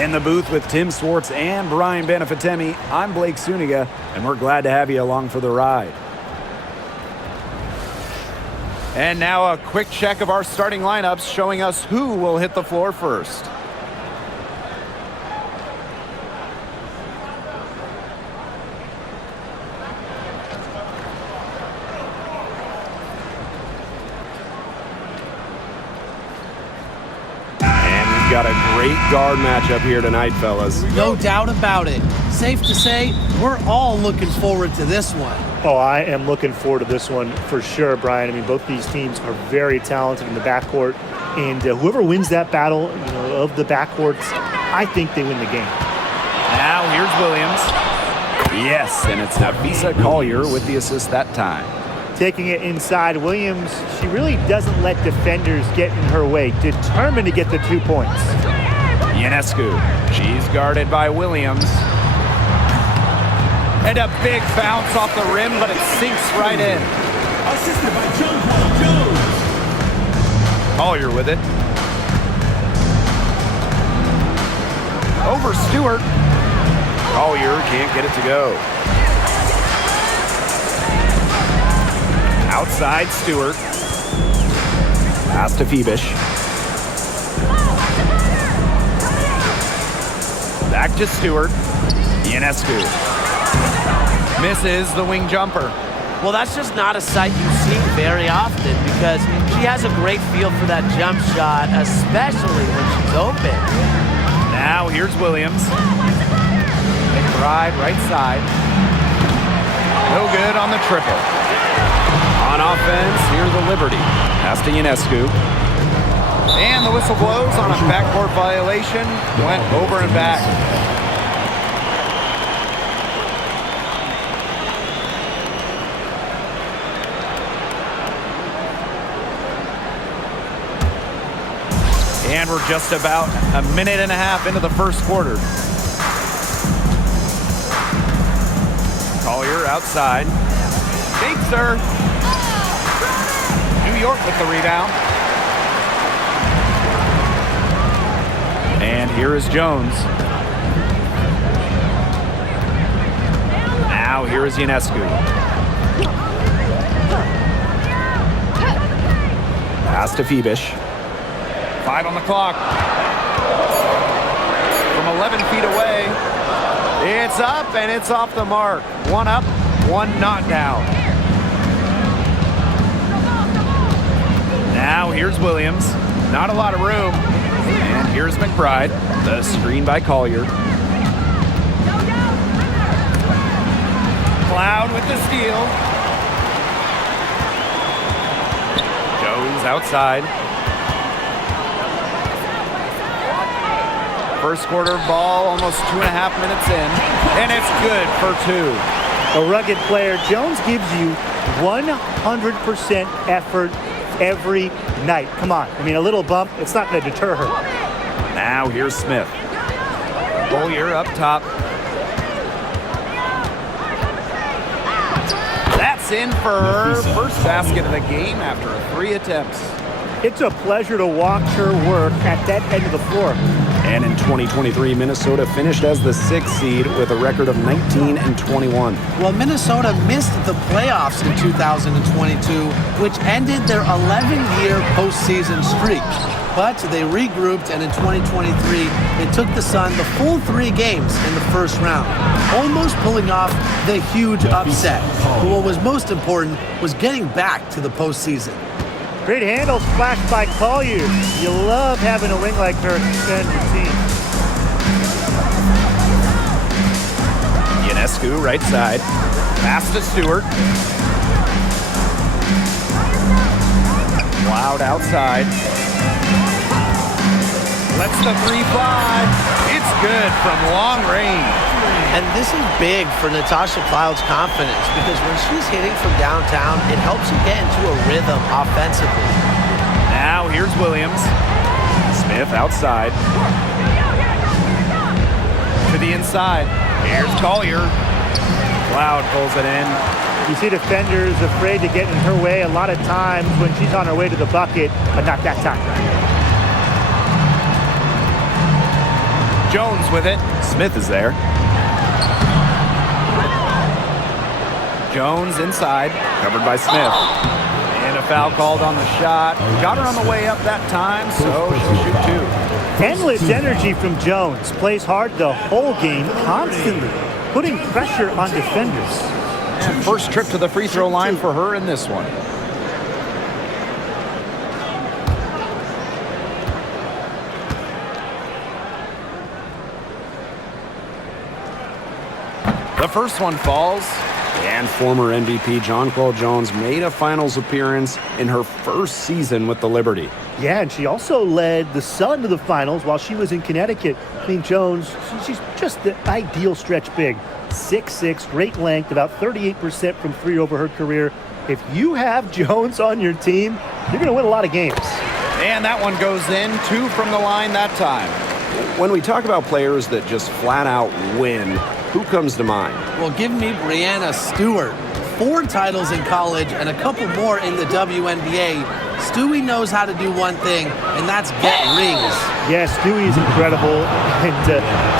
In the booth with Tim Swartz and Brian Benefitemi, I'm Blake Suniga, and we're glad to have you along for the ride. And now a quick check of our starting lineups showing us who will hit the floor first. Got a great guard matchup here tonight, fellas. No doubt about it. Safe to say, we're all looking forward to this one. Oh, I am looking forward to this one for sure, Brian. I mean, both these teams are very talented in the backcourt, and whoever wins that battle, of the backcourts, I think they win the game. Now here's Williams. Yes, and it's Nafisa Collier with the assist that time. Taking it inside, Williams, she really doesn't let defenders get in her way. Determined to get the 2 points. Ionescu. She's guarded by Williams. And a big bounce off the rim, but it sinks right in. Assisted by John Paul Jones. Collier with it. Over Stewart. Collier can't get it to go. Outside Stewart. Pass to Phoebish. Back to Stewart. Ionescu. Misses the wing jumper. Well, that's just not a sight you see very often because she has a great feel for that jump shot, especially when she's open. Now here's Williams. McBride right side. No good on the triple. On offense, here's the Liberty. Pass to Ionescu. And the whistle blows on a backcourt violation. Went over and back. And we're just about a minute and a half into the first quarter. Collier outside. Takes her. New York with the rebound. And here is Jones. Now here is Ionescu. Pass to Phoebish. 5 on the clock. From 11 feet away. It's up and it's off the mark. One up, one not down. Now here's Williams. Not a lot of room. And here's McBride. The screen by Collier. Cloud with the steal. Jones outside. First quarter ball, almost 2.5 minutes in. And it's good for 2. A rugged player. Jones gives you 100% effort every night. Come on. I mean, a little bump, it's not going to deter her. Now here's Smith. Collier up top. That's in for her first basket of the game after 3 attempts. It's a pleasure to watch her work at that end of the floor. And in 2023, Minnesota finished as the 6th seed with a record of 19-21. Well, Minnesota missed the playoffs in 2022, which ended their 11-year postseason streak. But they regrouped, and in 2023, it took the Sun the full 3 games in the first round, almost pulling off the huge upset. But what was most important was getting back to the postseason. Great handle splashed by Collier. You love having a wing like her defend your team. Ionescu right side. Pass to Stewart. Cloud outside. Lets the 3 fly. It's good from long range. And this is big for Natasha Cloud's confidence because when she's hitting from downtown, it helps you get into a rhythm offensively. Now here's Williams. Smith outside. To the inside. Here's Collier. Cloud pulls it in. You see defenders afraid to get in her way a lot of times when she's on her way to the bucket, but not that time. Jones with it. Smith is there. Jones inside. Covered by Smith. And a foul called on the shot. Got her on the way up that time, so she'll shoot 2. Endless energy from Jones. Plays hard the whole game, constantly putting pressure on defenders. And first trip to the free throw line for her in this one. The first one falls. And former MVP Jonquel Jones made a finals appearance in her first season with the Liberty. Yeah, and she also led the Sun to the finals while she was in Connecticut. I mean, Jones, she's just the ideal stretch big. 6'6", great length, about 38% from three over her career. If you have Jones on your team, you're going to win a lot of games. And that one goes in. 2 from the line that time. When we talk about players that just flat out win, who comes to mind? Well, give me Breanna Stewart. 4 titles in college and a couple more in the WNBA. Stewie knows how to do one thing, and that's get rings. Yeah, Stewie is incredible, and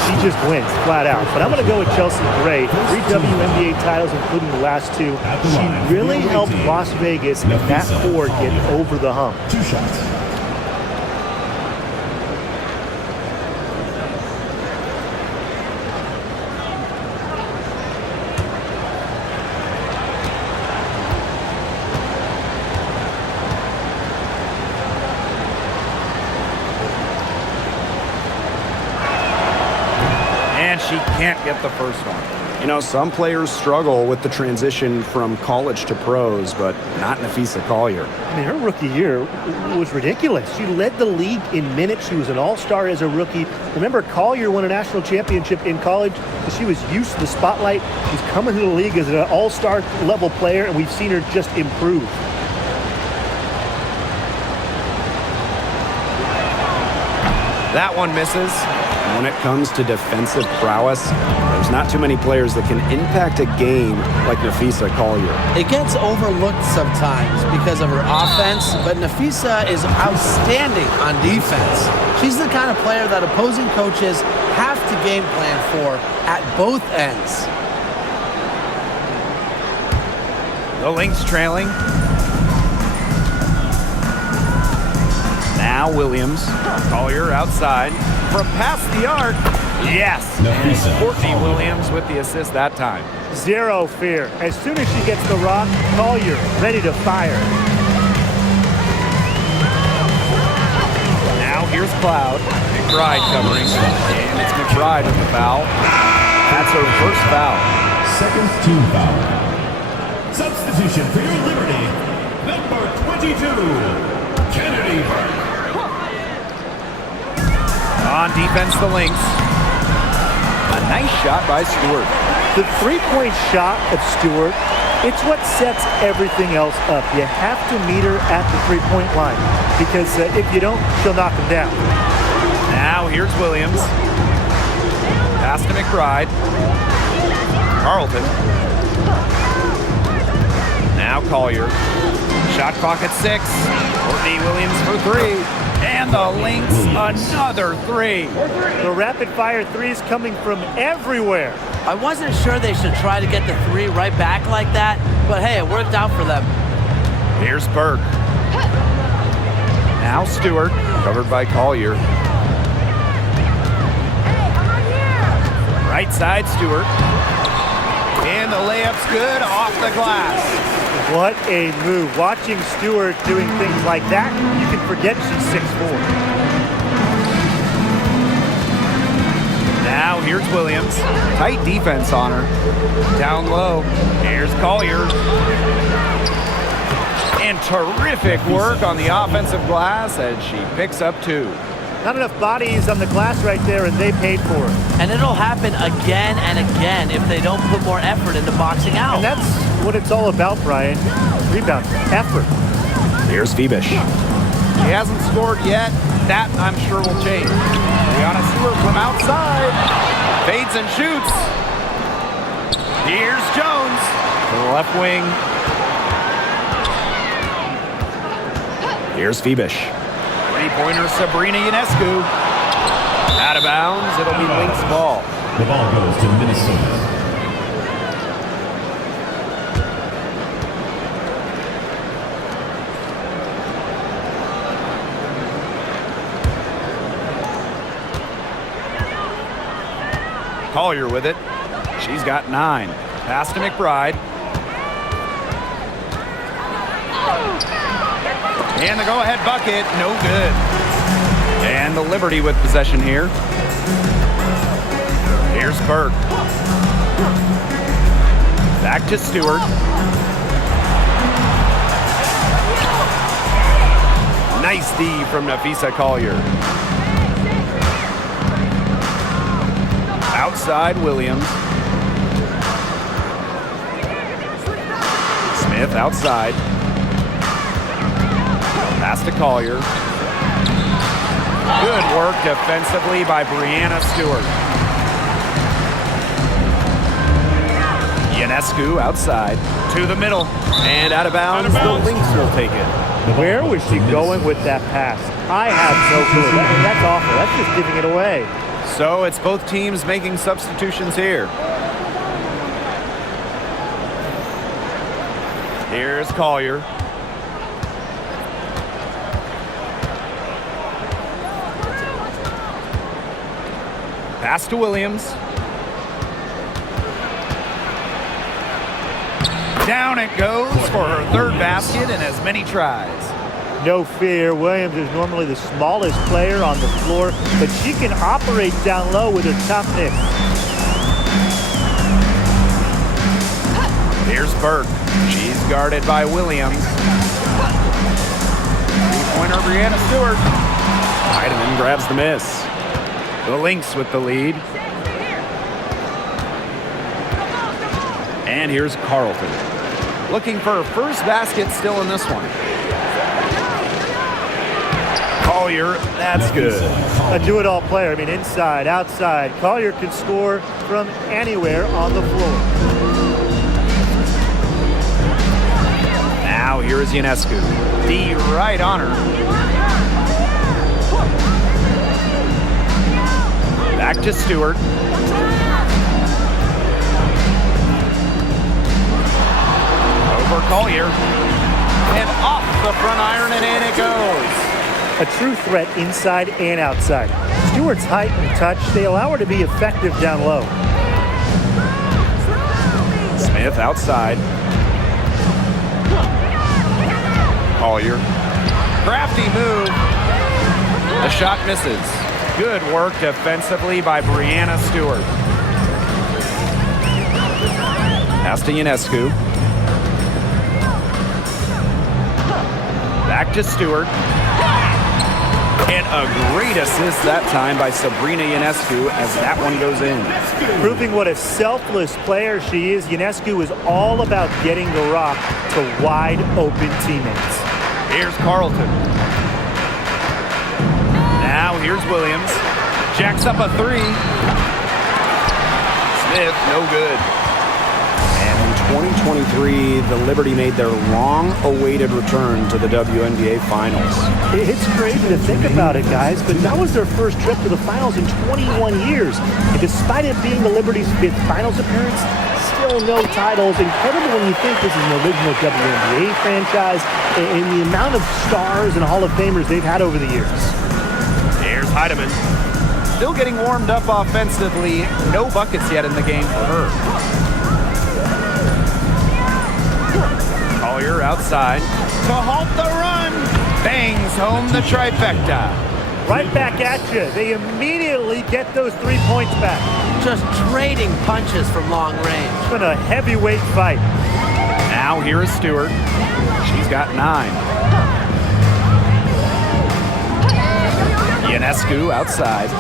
she just wins flat out. But I'm going to go with Chelsea Gray. 3 WNBA titles, including the last 2. She really helped Las Vegas and that core get over the hump. 2 shots. And she can't get the first one. You know, some players struggle with the transition from college to pros, but not Nafisa Collier. I mean, her rookie year was ridiculous. She led the league in minutes. She was an all-star as a rookie. Remember, Collier won a national championship in college because she was used to the spotlight. She's coming to the league as an all-star level player, and we've seen her just improve. That one misses. When it comes to defensive prowess, there's not too many players that can impact a game like Nafisa Collier. It gets overlooked sometimes because of her offense, but Nafisa is outstanding on defense. She's the kind of player that opposing coaches have to game plan for at both ends. The Lynx trailing. Now Williams. Collier outside. From past the arc. Yes. Nafisa. Courtney Williams with the assist that time. Zero fear. As soon as she gets the rock, Collier ready to fire. Now here's Cloud. McBride covering. And it's McBride with the foul. That's her first foul. Second team foul. Substitution for your Liberty. Number 22, Kennedy Burke. On defense, the Lynx. A nice shot by Stewart. The three-point shot of Stewart, it's what sets everything else up. You have to meet her at the three-point line because if you don't, she'll knock them down. Now here's Williams. Pass to McBride. Carlton. Now Collier. Shot clock at 6. Courtney Williams for 3. And the Lynx, another 3. The rapid-fire threes coming from everywhere. I wasn't sure they should try to get the 3 right back like that, but hey, it worked out for them. Here's Burke. Now Stewart, covered by Collier. Right side, Stewart. And the layup's good off the glass. What a move. Watching Stewart doing things like that, you can forget she's 6'4". Now here's Williams. Tight defense on her. Down low. Here's Collier. And terrific work on the offensive glass as she picks up 2. Not enough bodies on the glass right there, and they paid for it. And it'll happen again and again if they don't put more effort into boxing out. And that's what it's all about, Brian. Rebound, effort. Here's Phoebish. He hasn't scored yet. That, I'm sure, will change. Brianna Stewart from outside. Fades and shoots. Here's Jones to the left wing. Here's Phoebish. Three-pointer Sabrina Ionescu. Out of of bounds. It'll be Lynx ball. The ball goes to Minnesota. Collier with it. She's got 9. Pass to McBride. And the go-ahead bucket, no good. And the Liberty with possession here. Here's Burke. Back to Stewart. Nice D from Nafisa Collier. Outside Williams. Smith outside. Pass to Collier. Good work defensively by Brianna Stewart. Ionescu outside to the middle and out of bounds. The Lynx will take it. Where was she going with that pass? I have no clue. That's awful. That's just giving it away. So it's both teams making substitutions here. Here's Collier. Pass to Williams. Down it goes for her third basket and as many tries. No fear. Williams is normally the smallest player on the floor, but she can operate down low with her toughness. Here's Burke. She's guarded by Williams. Three-pointer Brianna Stewart. Heidemann grabs the miss. The Lynx with the lead. And here's Carlton. Looking for her first basket still in this one. Collier, that's good. A do-it-all player. I mean, inside, outside. Collier can score from anywhere on the floor. Now here's Ionescu. D right on her. Back to Stewart. Over Collier. And off the front iron and in it goes. A true threat inside and outside. Stewart's height and touch, they allow her to be effective down low. Smith outside. Collier. Crafty move. The shot misses. Good work defensively by Brianna Stewart. Pass to Ionescu. Back to Stewart. And a great assist that time by Sabrina Ionescu as that one goes in. Proving what a selfless player she is, Ionescu is all about getting the rock to wide open teammates. Here's Carlton. Now here's Williams. Jacks up a 3. Smith, no good. And in 2023, the Liberty made their long-awaited return to the WNBA Finals. It's crazy to think about it, guys, but that was their first trip to the finals in 21 years. And despite it being the Liberty's 5th finals appearance, still no titles. Incredible when you think this is an original WNBA franchise and the amount of stars and Hall of Famers they've had over the years. Here's Heidemann. Still getting warmed up offensively. No buckets yet in the game for her. Collier outside to halt the run. Bangs home the trifecta. Right back at you. They immediately get those 3 points back. Just trading punches from long range. It's been a heavyweight fight. Now here is Stewart. She's got 9. Ionescu outside.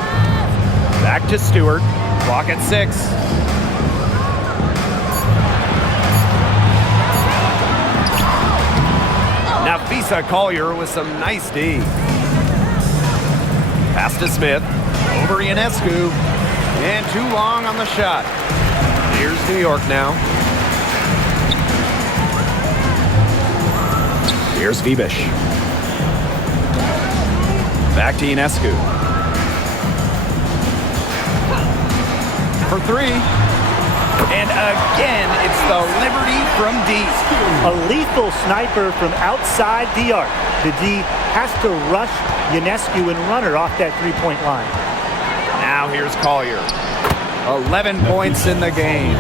Back to Stewart. Clock at 6. Nafisa Collier with some nice D. Pass to Smith. Over Ionescu. And too long on the shot. Here's New York now. Here's Vibish. Back to Ionescu. for three. And again, it's the Liberty from deep. A lethal sniper from outside the arc. The D has to rush Ionescu and run her off that three-point line. Now here's Collier. 11 points in the game.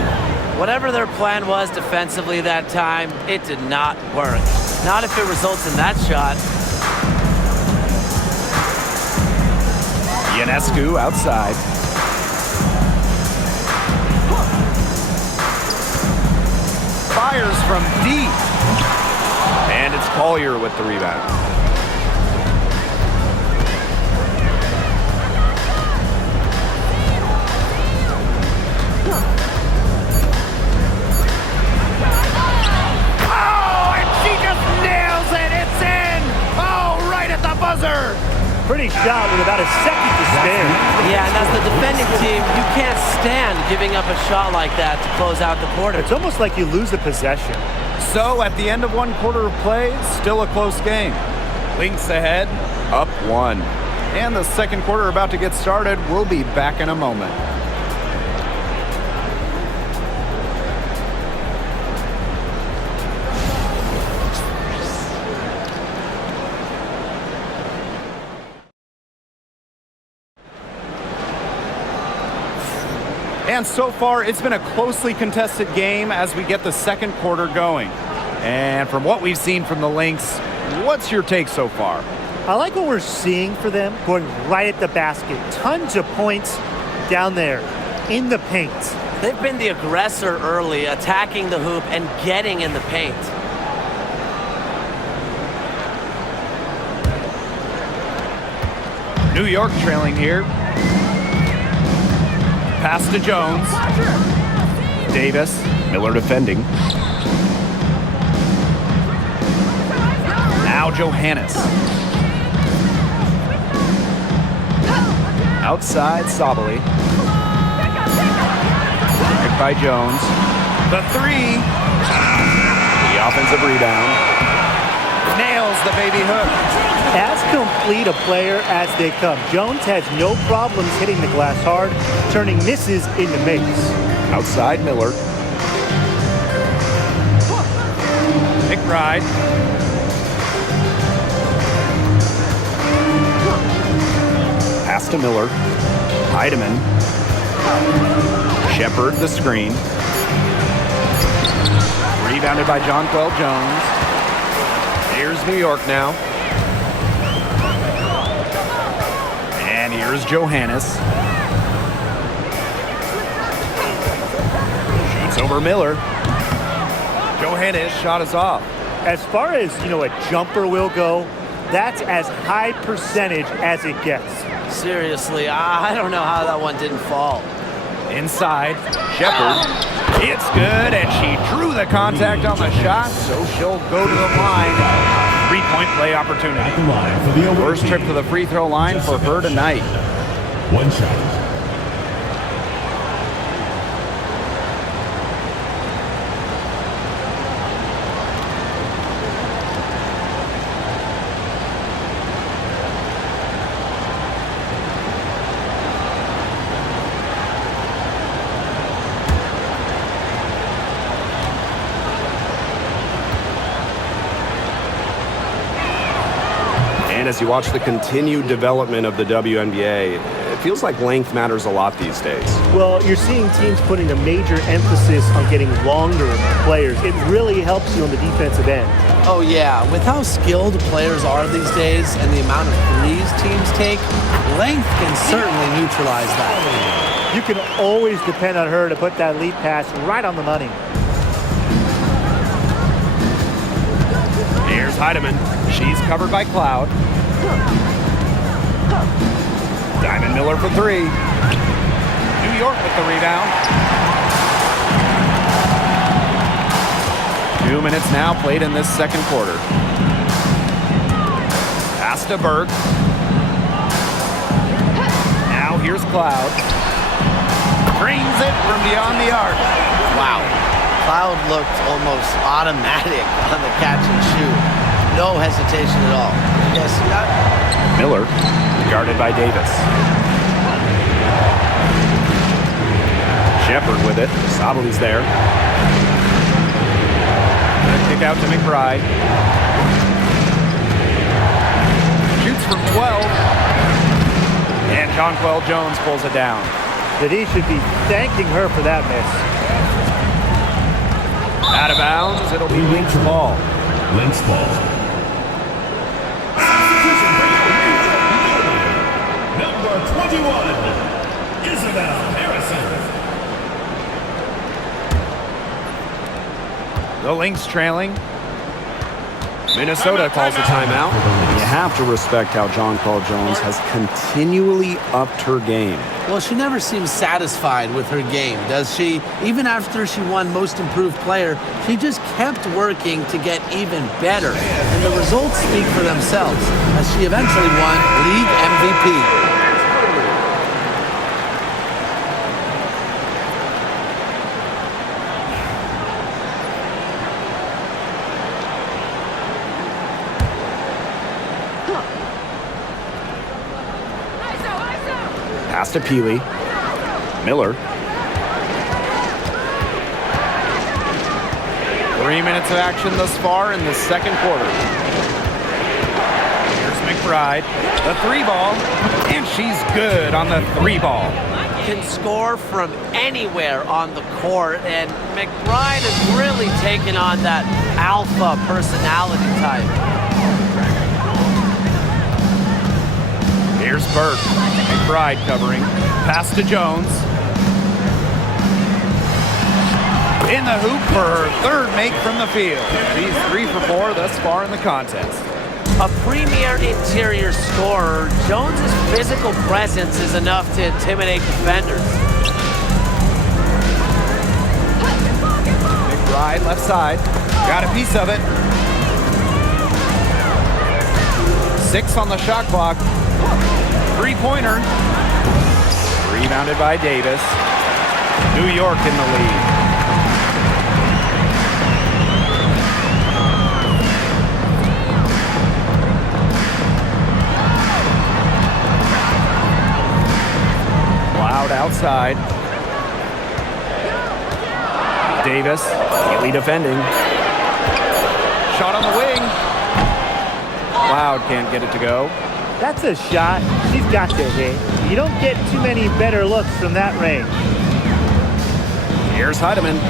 Whatever their plan was defensively that time, it did not work. Not if it results in that shot. Ionescu outside. Fires from deep. And it's Collier with the rebound. Oh, and she just nails it. It's in. Oh, right at the buzzer. Pretty shot with about a second to spare. Yeah, and as the defending team, you can't stand giving up a shot like that to close out the quarter. It's almost like you lose the possession. So at the end of one quarter of play, still a close game. Lynx ahead, up one. And the second quarter about to get started. We'll be back in a moment. And so far, it's been a closely contested game as we get the second quarter going. And from what we've seen from the Lynx, what's your take so far? I like what we're seeing for them, going right at the basket. Tons of points down there in the paint. They've been the aggressor early, attacking the hoop and getting in the paint. New York trailing here. Pass to Jones. Davis. Miller defending. Now Johannes. Outside Sabali. Picked by Jones. The three. The offensive rebound. Nails the baby hook. As complete a player as they come. Jones has no problems hitting the glass hard, turning misses into makes. Outside Miller. McBride. Pass to Miller. Heidemann. Shepard the screen. Rebounded by Jonquel Jones. Here's New York now. And here's Johannes. Shoots over Miller. Johannes shot is off. As far as, a jumper will go, that's as high percentage as it gets. Seriously, I don't know how that one didn't fall. Inside, Shepard. It's good, and she drew the contact on the shot, so she'll go to the line. Three-point play opportunity. At the line for the First trip to the free throw line for her tonight. One shot. And as you watch the continued development of the WNBA, it feels like length matters a lot these days. Well, you're seeing teams putting a major emphasis on getting longer players. It really helps you on the defensive end. Oh yeah, with how skilled players are these days and the amount of threes teams take, length can certainly neutralize that. You can always depend on her to put that lead pass right on the money. Here's Heidemann. She's covered by Cloud. Diamond Miller for three. New York with the rebound. 2 minutes now played in this second quarter. Pass to Burke. Now here's Cloud. Brings it from beyond the arc. Wow. Cloud looked almost automatic on the catch and shoot. No hesitation at all. Did you guys see that? Miller, guarded by Davis. Shepard with it. Sabali's there. Kick out to McBride. Shoots from 12. And Jonquel Jones pulls it down. That he should be thanking her for that miss. Out of bounds. It'll be Lynx ball. Lynx ball. Number 21, Isabel Harrison. The Lynx trailing. Minnesota calls a timeout. You have to respect how Jonquel Jones has continually upped her game. Well, she never seems satisfied with her game, does she? Even after she won Most Improved Player, she just kept working to get even better. And the results speak for themselves, as she eventually won League MVP. Pass to Peely. Miller. 3 minutes of action thus far in the second quarter. Here's McBride. The 3-ball. And she's good on the 3-ball. Can score from anywhere on the court, and McBride has really taken on that alpha personality type. Here's Burke. McBride covering. Pass to Jones. In the hoop for her third make from the field. She's 3 for 4 thus far in the contest. A premier interior scorer, Jones's physical presence is enough to intimidate defenders. McBride left side. Got a piece of it. 6 on the shot clock. 3-pointer. Rebounded by Davis. New York in the lead. Loud outside. Davis. Peely defending. Shot on the wing. Loud can't get it to go. That's a shot she's got to hit. You don't get too many better looks from that range. Here's Heidemann.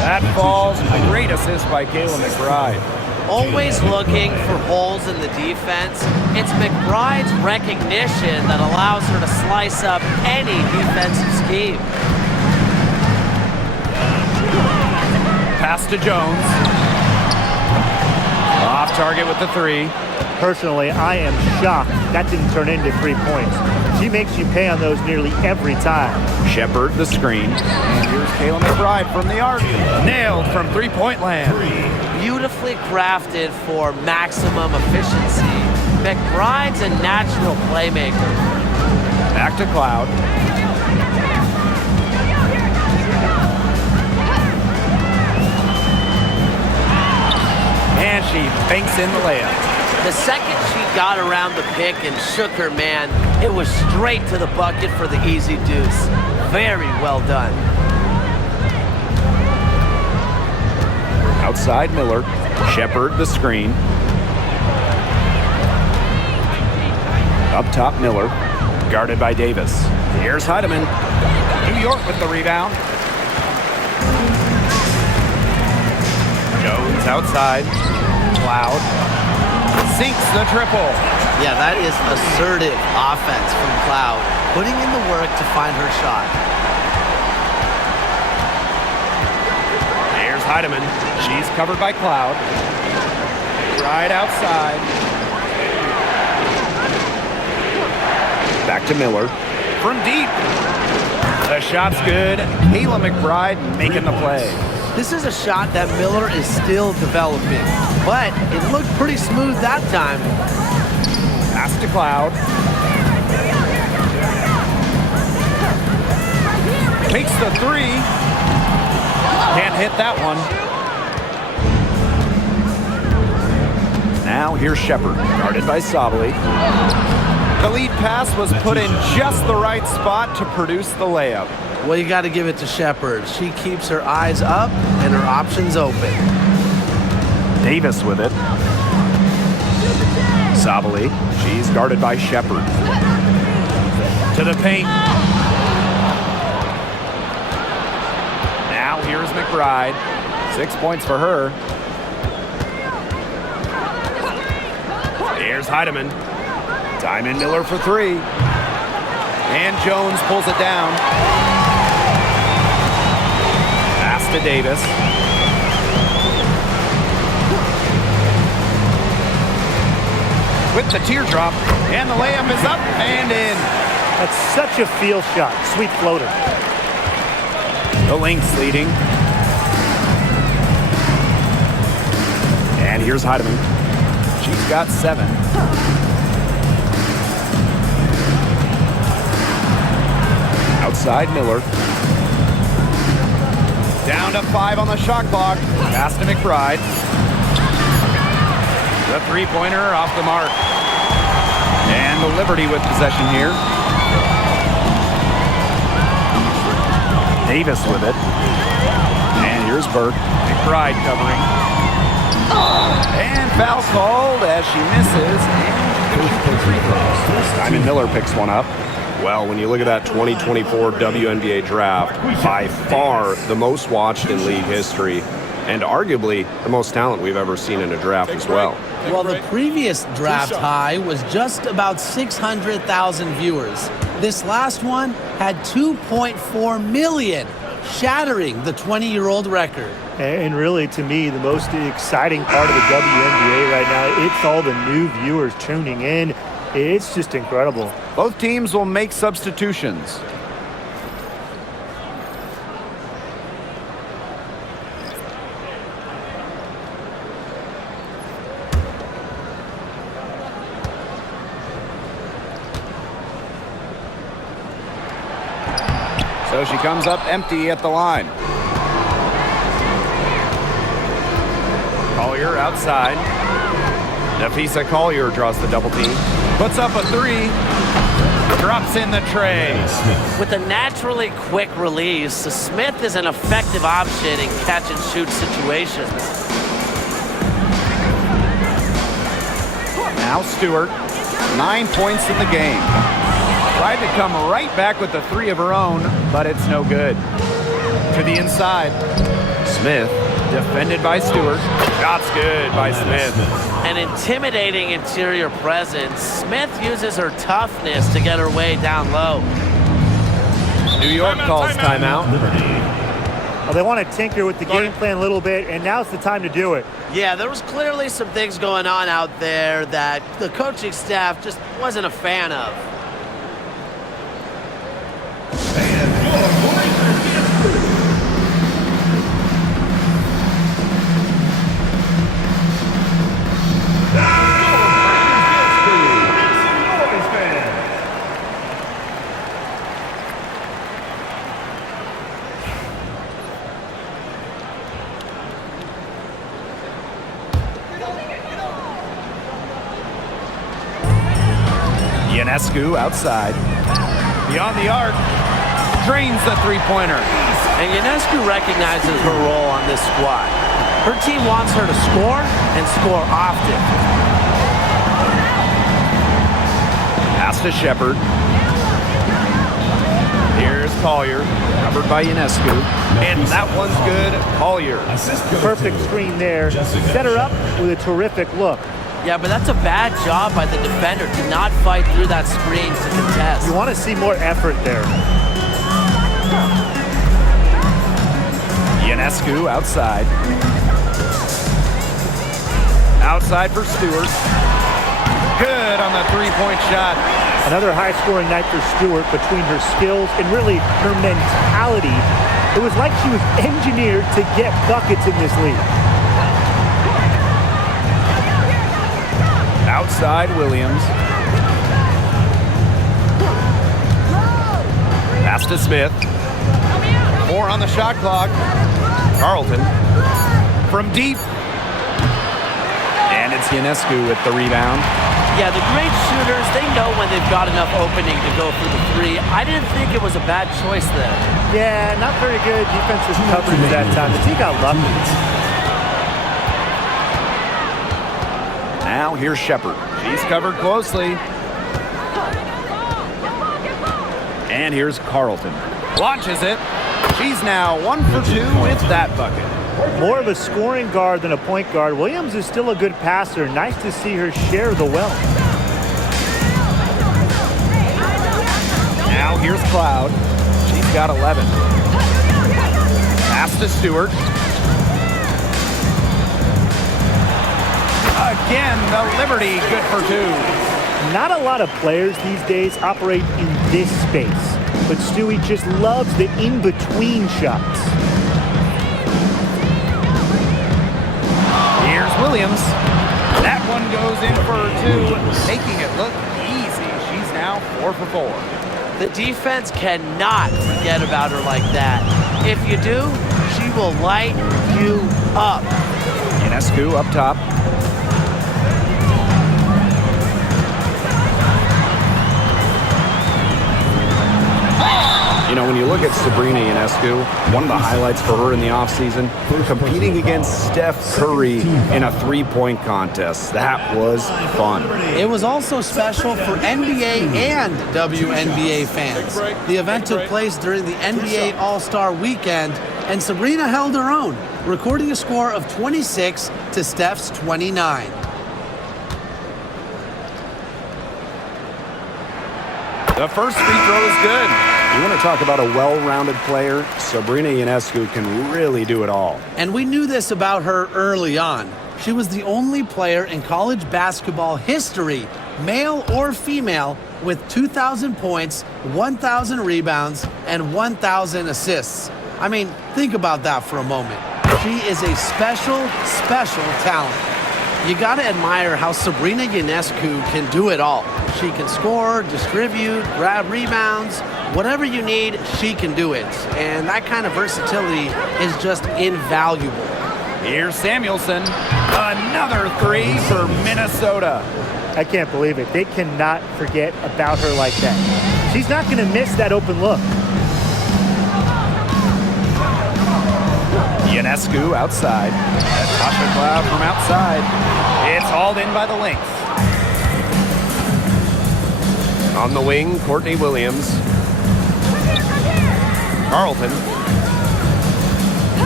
That falls. Great assist by Kayla McBride. Always looking for holes in the defense. It's McBride's recognition that allows her to slice up any defensive scheme. Pass to Jones. Off target with the 3. Personally, I am shocked that didn't turn into 3 points. She makes you pay on those nearly every time. Shepard the screen. And here's Kayla McBride from the arc. Nailed from 3-point land. Beautifully crafted for maximum efficiency. McBride's a natural playmaker. Back to Cloud. And she banks in the layup. The second she got around the pick and shook her man, it was straight to the bucket for the easy deuce. Very well done. Outside Miller. Shepard the screen. Up top Miller. Guarded by Davis. Here's Heidemann. New York with the rebound. Jones outside. Cloud. Sinks the triple. Yeah, that is assertive offense from Cloud, putting in the work to find her shot. Here's Heidemann. She's covered by Cloud. Right outside. Back to Miller. From deep. The shot's good. Kayla McBride making the play. This is a shot that Miller is still developing, but it looked pretty smooth that time. Pass to Cloud. Takes the 3. Can't hit that one. Now here's Shepard. Guarded by Sabali. The lead pass was put in just the right spot to produce the layup. Well, you got to give it to Shepherd. She keeps her eyes up and her options open. Davis with it. Sabali. She's guarded by Shepherd. To the paint. Now here's McBride. 6 points for her. Here's Heidemann. Diamond Miller for 3. And Jones pulls it down. Pass to Davis. With the teardrop. And the layup is up and in. That's such a feel shot. Sweet floater. The Lynx leading. And here's Heidemann. She's got 7. Outside Miller. Down to 5 on the shot clock. Pass to McBride. The three-pointer off the mark. And the Liberty with possession here. Davis with it. And here's Burke. McBride covering. And foul called as she misses. And free throws. Diamond Miller picks one up. Well, when you look at that 2024 WNBA draft, by far the most watched in league history, and arguably the most talent we've ever seen in a draft as well. Well, the previous draft high was just about 600,000 viewers. This last one had 2.4 million, shattering the 20-year-old record. And really, to me, the most exciting part of the WNBA right now, it's all the new viewers tuning in. It's just incredible. Both teams will make substitutions. So she comes up empty at the line. Collier outside. Nafisa Collier draws the double team. Puts up a 3. Drops in the tray. With a naturally quick release, Smith is an effective option in catch-and-shoot situations. Now Stewart, 9 points in the game. Tried to come right back with the 3 of her own, but it's no good. To the inside. Smith, defended by Stewart. Shots good by Smith. An intimidating interior presence. Smith uses her toughness to get her way down low. New York calls timeout. Well, they want to tinker with the game plan a little bit, and now's the time to do it. Yeah, there was clearly some things going on out there that the coaching staff just wasn't a fan of. Ionescu outside. Beyond the arc. Drains the three-pointer. And Ionescu recognizes her role on this squad. Her team wants her to score and score often. Pass to Shepherd. Here's Collier, covered by Ionescu. And that one's good. Collier. Perfect screen there. Set her up with a terrific look. Yeah, but that's a bad job by the defender to not fight through that screen to contest. You want to see more effort there. Ionescu outside. Outside for Stewart. Good on the three-point shot. Another high-scoring night for Stewart between her skills and really her mentality. It was like she was engineered to get buckets in this league. Outside Williams. Pass to Smith. 4 on the shot clock. Carlton from deep. And it's Ionescu with the rebound. Yeah, the great shooters, they know when they've got enough opening to go for the three. I didn't think it was a bad choice there. Yeah, not very good defensive coverage at that time. The team got lucky. Now here's Shepard. She's covered closely. And here's Carlton. Launches it. She's now 1 for 2 with that bucket. More of a scoring guard than a point guard. Williams is still a good passer. Nice to see her share the wealth. Now here's Cloud. She's got 11. Pass to Stewart. Again, the Liberty, good for 2. Not a lot of players these days operate in this space, but Stewie just loves the in-between shots. Here's Williams. That one goes in for 2, making it look easy. She's now 4 for 4. The defense cannot forget about her like that. If you do, she will light you up. Ionescu up top. You know, when you look at Sabrina Ionescu, one of the highlights for her in the offseason, competing against Steph Curry in a three-point contest. That was fun. It was also special for NBA and WNBA fans. The event took place during the NBA All-Star Weekend, and Sabrina held her own, recording a score of 26 to Steph's 29. The first free throw is good. You want to talk about a well-rounded player? Sabrina Ionescu can really do it all. And we knew this about her early on. She was the only player in college basketball history, male or female, with 2,000 points, 1,000 rebounds, and 1,000 assists. I mean, think about that for a moment. She is a special, special talent. You gotta admire how Sabrina Ionescu can do it all. She can score, distribute, grab rebounds, whatever you need, she can do it. And that kind of versatility is just invaluable. Here's Samuelson. Another 3 for Minnesota. I can't believe it. They cannot forget about her like that. She's not going to miss that open look. Ionescu outside. Natasha Cloud from outside. It's hauled in by the Lynx. On the wing, Courtney Williams. Carlton.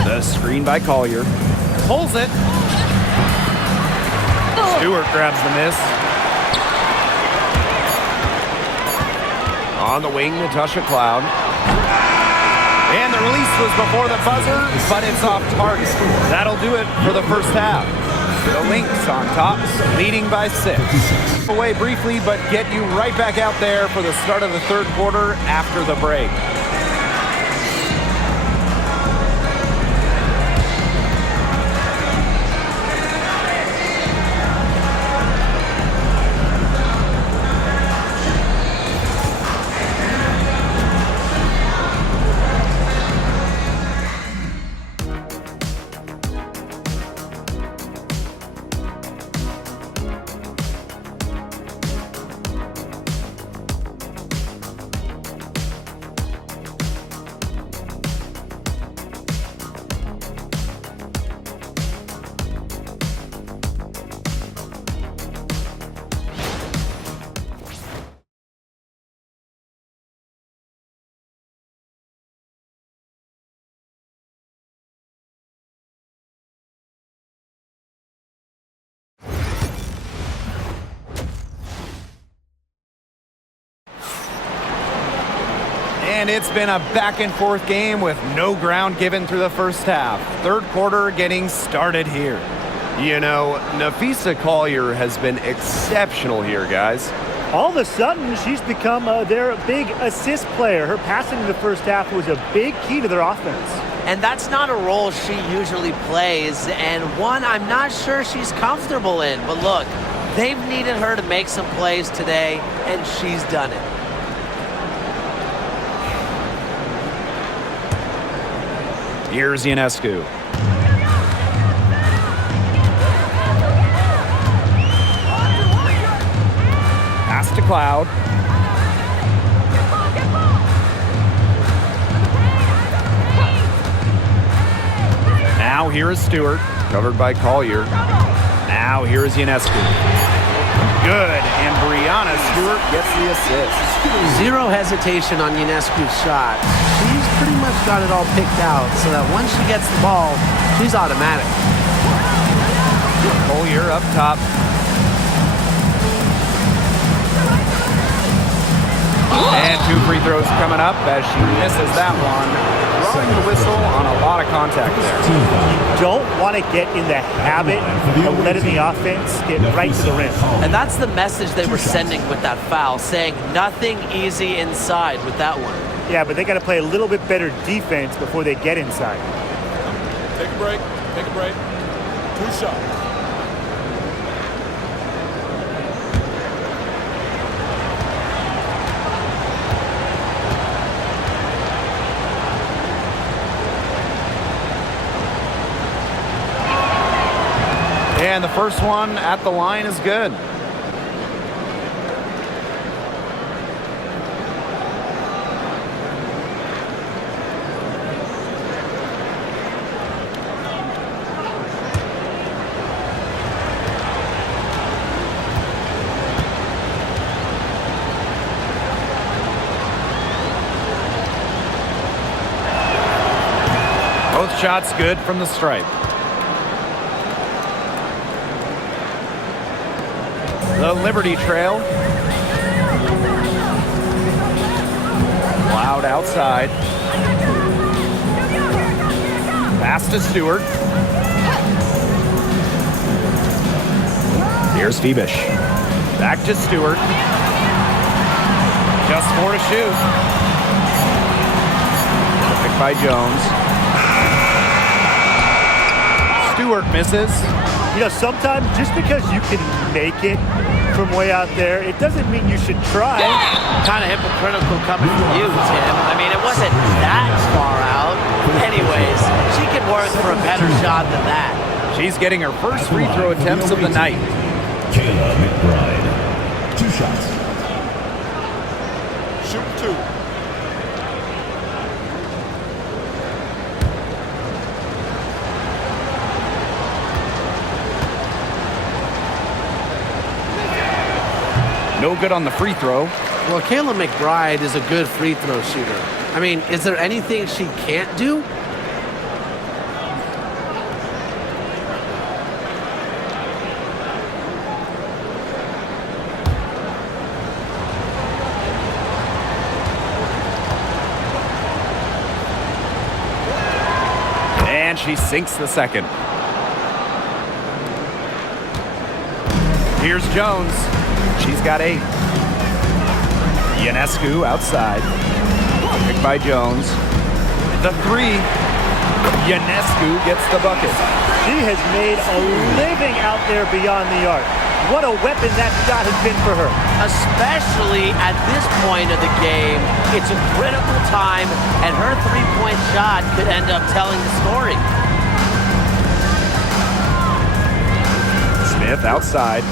The screen by Collier. Pulls it. Stewart grabs the miss. On the wing, Natasha Cloud. And the release was before the buzzer, but it's off target. That'll do it for the first half. The Lynx on top, leading by 6. Away briefly, but get you right back out there for the start of the third quarter after the break. And it's been a back-and-forth game with no ground given through the first half. Third quarter getting started here. You know, Napheesa Collier has been exceptional here, guys. All of a sudden, she's become their big assist player. Her passing in the first half was a big key to their offense. And that's not a role she usually plays, and one I'm not sure she's comfortable in. But look, they've needed her to make some plays today, and she's done it. Here's Ionescu. cloud. Now here is Stewart, covered by Collier. Now here is Ionescu. Good, and Brianna Stewart gets the assist. Zero hesitation on Ionescu's shot. She's pretty much got it all picked out so that once she gets the ball, she's automatic. Collier up top. And 2 free throws coming up as she misses that one. Throwing the whistle on a lot of contact there. You don't want to get in the habit of letting the offense get right to the rim. And that's the message they were sending with that foul, saying nothing easy inside with that one. Yeah, but they got to play a little bit better defense before they get inside. Take a break. Take a break. 2 shots. And the first one at the line is good. Both shots good from the stripe. The Liberty Trail. Loud outside. Pass to Stewart. Here's Phoebish. Back to Stewart. Just 4 to shoot. Picked by Jones. Stewart misses. You know, sometimes just because you can make it from way out there, it doesn't mean you should try. Kind of hypocritical coming from you, Tim. I mean, it wasn't that far out. Anyways, she could work for a better shot than that. She's getting her first free throw attempts of the night. Kayla McBride. 2 shots. Shoot 2. No good on the free throw. Well, Kayla McBride is a good free throw shooter. I mean, is there anything she can't do? And she sinks the second. Here's Jones. She's got 8. Ionescu outside. Picked by Jones. The 3. Ionescu gets the bucket. She has made a living out there beyond the arc. What a weapon that shot has been for her. Especially at this point of the game, it's a critical time, and her three-point shot could end up telling the story. Smith outside.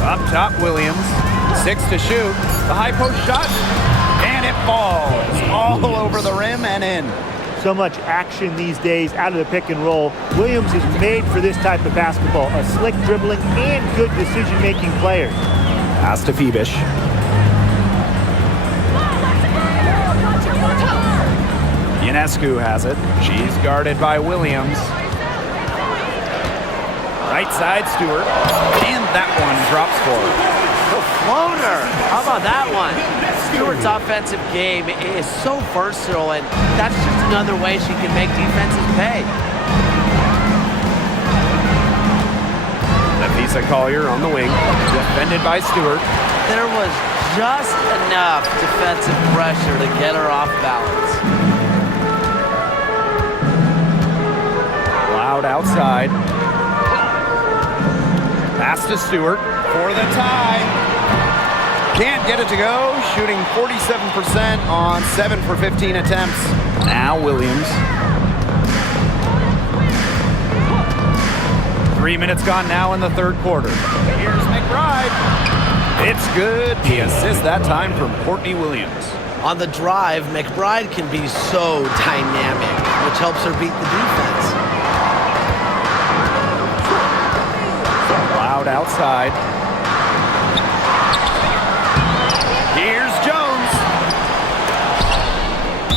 Up top, Williams. 6 to shoot. The high post shot. And it falls all over the rim and in. So much action these days out of the pick and roll. Williams is made for this type of basketball. A slick dribbling and good decision-making player. Pass to Phoebish. Ionescu has it. She's guarded by Williams. Right side, Stewart. And that one drops for her. The floater. How about that one? Stewart's offensive game is so versatile, and that's just another way she can make defenses pay. Lisa Collier on the wing, defended by Stewart. There was just enough defensive pressure to get her off balance. Loud outside. Pass to Stewart for the tie. Can't get it to go. Shooting 47% on 7 for 15 attempts. Now Williams. 3 minutes gone now in the third quarter. Here's McBride. It's It's good. The assist that time from Courtney Williams. On the drive, McBride can be so dynamic, which helps her beat the defense. Loud outside. Here's Jones.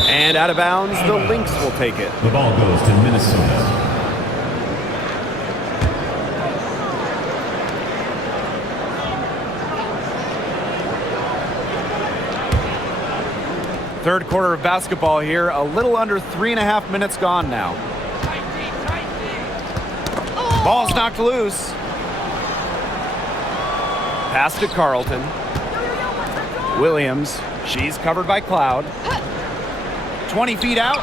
And out of bounds, the Lynx will take it. The ball goes to Minnesota. Third quarter of basketball here. A little under 3.5 minutes gone now. Ball's knocked loose. Pass to Carlton. Williams. She's covered by Cloud. 20 feet out.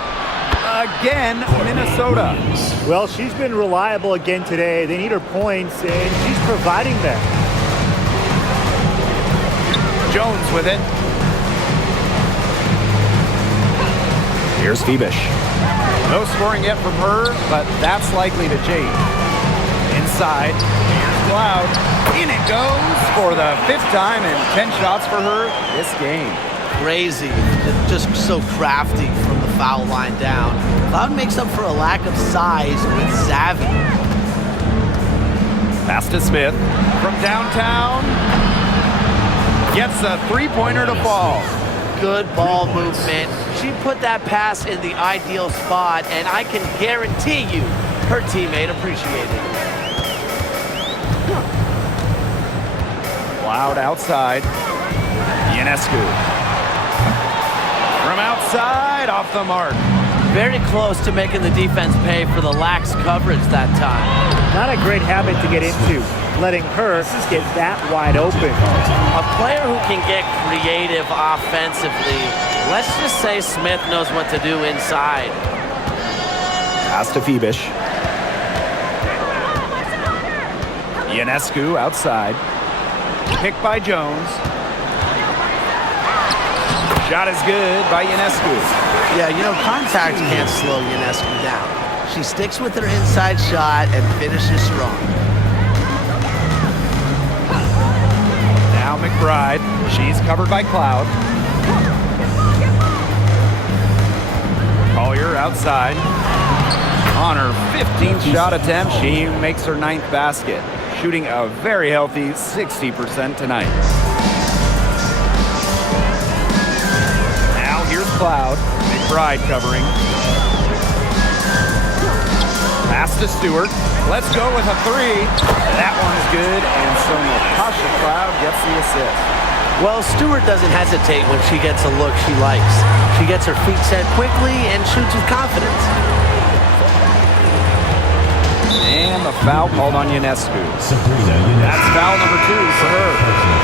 Again, Minnesota. Well, she's been reliable again today. They need her points, and she's providing them. Jones with it. Here's Phoebish. No scoring yet from her, but that's likely to change. Inside, here's Cloud. In it goes for the 5th time and 10 shots for her this game. Crazy, just so crafty from the foul line down. Cloud makes up for a lack of size with savvy. Pass to Smith from downtown. Gets a three-pointer to fall. Good ball movement. She put that pass in the ideal spot, and I can guarantee you her teammate appreciated it. Loud outside. Ionescu. From outside, off the mark. Very close to making the defense pay for the lax coverage that time. Not a great habit to get into, letting her get that wide open. A player who can get creative offensively. Let's just say Smith knows what to do inside. Pass to Phoebish. Ionescu outside. Picked by Jones. Shot is good by Ionescu. Yeah, you know, contact can't slow Ionescu down. She sticks with her inside shot and finishes strong. Now McBride. She's covered by Cloud. Collier outside. On her 15th shot attempt, she makes her 9th basket, shooting a very healthy 60% tonight. Now here's Cloud. McBride covering. Pass to Stewart. Let's go with a 3. That one's good, and so Natasha Cloud gets the assist. Well, Stewart doesn't hesitate when she gets a look she likes. She gets her feet set quickly and shoots with confidence. And the foul called on Ionescu. That's foul number 2 for her.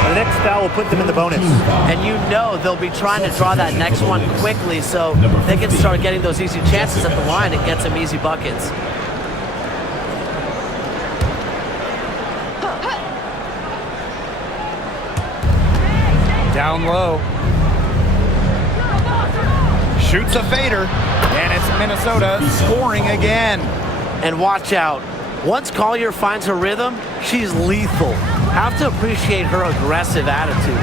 The next foul will put them in the bonus. And you know they'll be trying to draw that next one quickly so they can start getting those easy chances at the line and get some easy buckets. Down low. Shoots a fader. And it's Minnesota scoring again. And watch out. Once Collier finds her rhythm, she's lethal. Have to appreciate her aggressive attitude.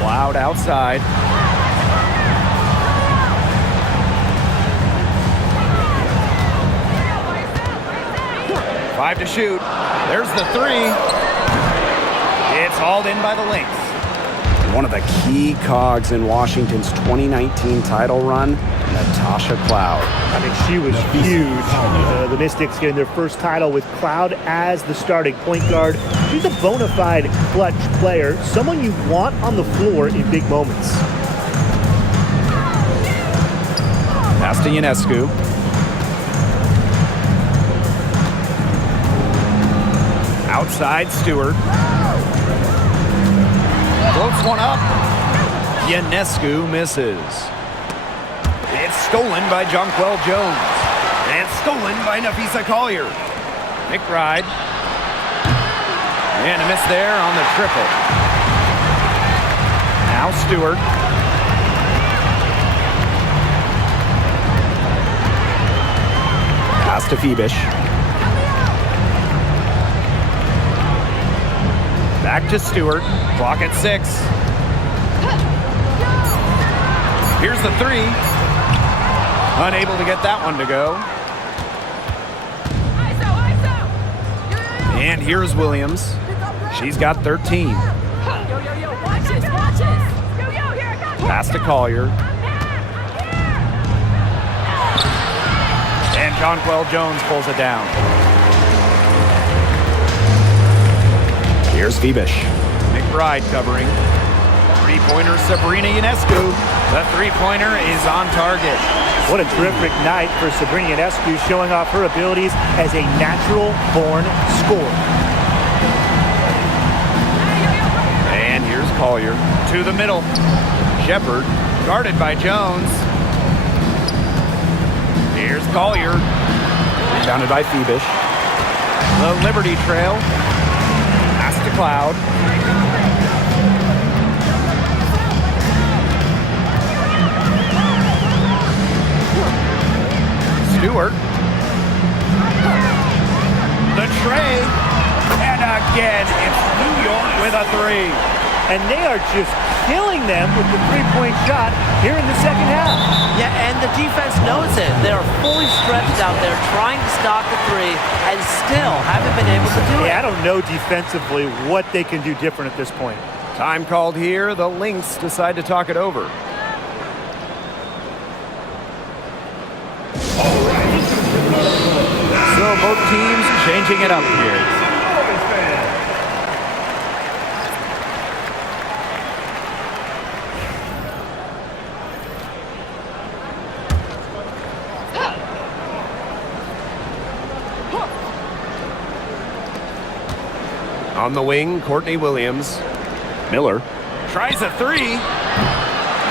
Cloud outside. Five to shoot. There's the 3. It's hauled in by the Lynx. One of the key cogs in Washington's 2019 title run, Natasha Cloud. I mean, she was huge. The Mystics getting their first title with Cloud as the starting point guard. She's a bona fide clutch player, someone you want on the floor in big moments. Pass to Ionescu. Outside Stewart. Floats one up. Ionescu misses. It's stolen by Jonquel Jones. And stolen by Nafisa Collier. McBride. And a miss there on the triple. Now Stewart. Pass to Phoebish. Back to Stewart. Clock at 6. Here's the 3. Unable to get that one to go. And here's Williams. She's got 13. Pass to Collier. And Jonquel Jones pulls it down. Here's Phoebish. McBride covering. Three-pointer Sabrina Ionescu. The three-pointer is on target. What a terrific night for Sabrina Ionescu, showing off her abilities as a natural-born scorer. And here's Collier to the middle. Shepard guarded by Jones. Here's Collier. Rebounded by Phoebish. The Liberty Trail. Pass to Cloud. Stewart. The tray. And again, it's New York with a 3. And they are just killing them with the three-point shot here in the second half. Yeah, and the defense knows it. They're fully stretched out there trying to stop the 3 and still haven't been able to do it. Yeah, I don't know defensively what they can do different at this point. Time called here. The Lynx decide to talk it over. So both teams changing it up here. On the wing, Courtney Williams. Miller. Tries a 3.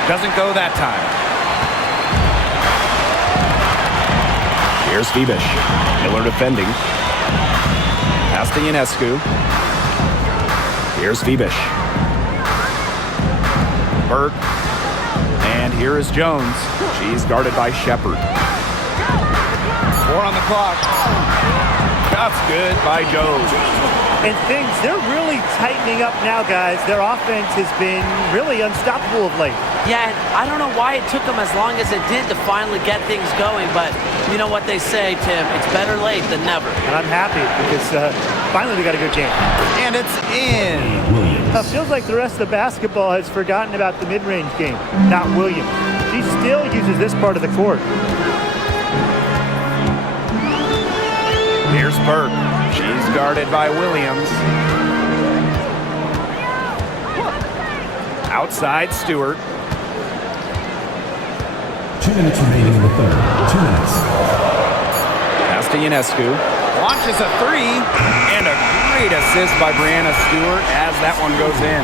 Doesn't go that time. Here's Phoebish. Miller defending. Pass to Ionescu. Here's Phoebish. Burke. And here is Jones. She's guarded by Shepard. 4 on the clock. Shots good by Jones. And things, they're really tightening up now, guys. Their offense has been really unstoppable of late. Yeah, and I don't know why it took them as long as it did to finally get things going, but you know what they say, Tim, it's better late than never. And I'm happy because finally we got a good game. And it's in. Feels like the rest of the basketball has forgotten about the mid-range game, not Williams. She still uses this part of the court. Here's Burke. She's guarded by Williams. Outside Stewart. 2 minutes remaining in the third. 2 minutes. Pass to Ionescu. Launches a 3. And a great assist by Brianna Stewart as that one goes in.